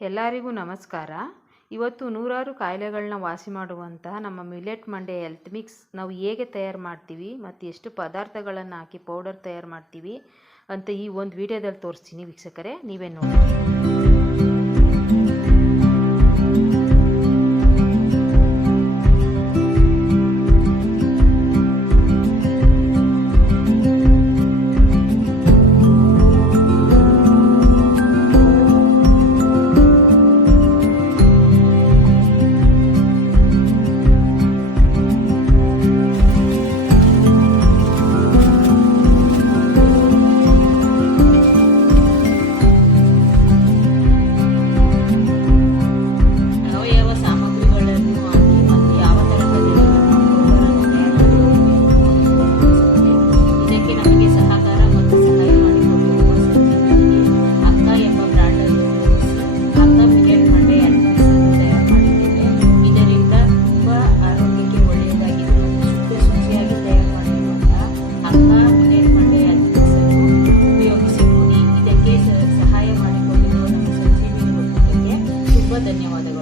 ಎಲ್ಲರಿಗೂ ನಮಸ್ಕಾರ. ಇವತ್ತು ನೂರಾರು ಕಾಯಿಲೆಗಳನ್ನ ವಾಸಿ ಮಾಡುವಂತಹ ನಮ್ಮ ಮಿಲೆಟ್ ಮಂಡೆ ಹೆಲ್ತ್ ಮಿಕ್ಸ್ ನಾವು ಹೇಗೆ ತಯಾರು ಮಾಡ್ತೀವಿ ಮತ್ತು ಎಷ್ಟು ಪದಾರ್ಥಗಳನ್ನು ಹಾಕಿ ಪೌಡರ್ ತಯಾರು ಮಾಡ್ತೀವಿ ಅಂತ ಈ ಒಂದು ವಿಡಿಯೋದಲ್ಲಿ ತೋರಿಸ್ತೀನಿ ವೀಕ್ಷಕರೇ, ನೀವೇ ನೋಡಿ. ಧನ್ಯವಾದಗಳು.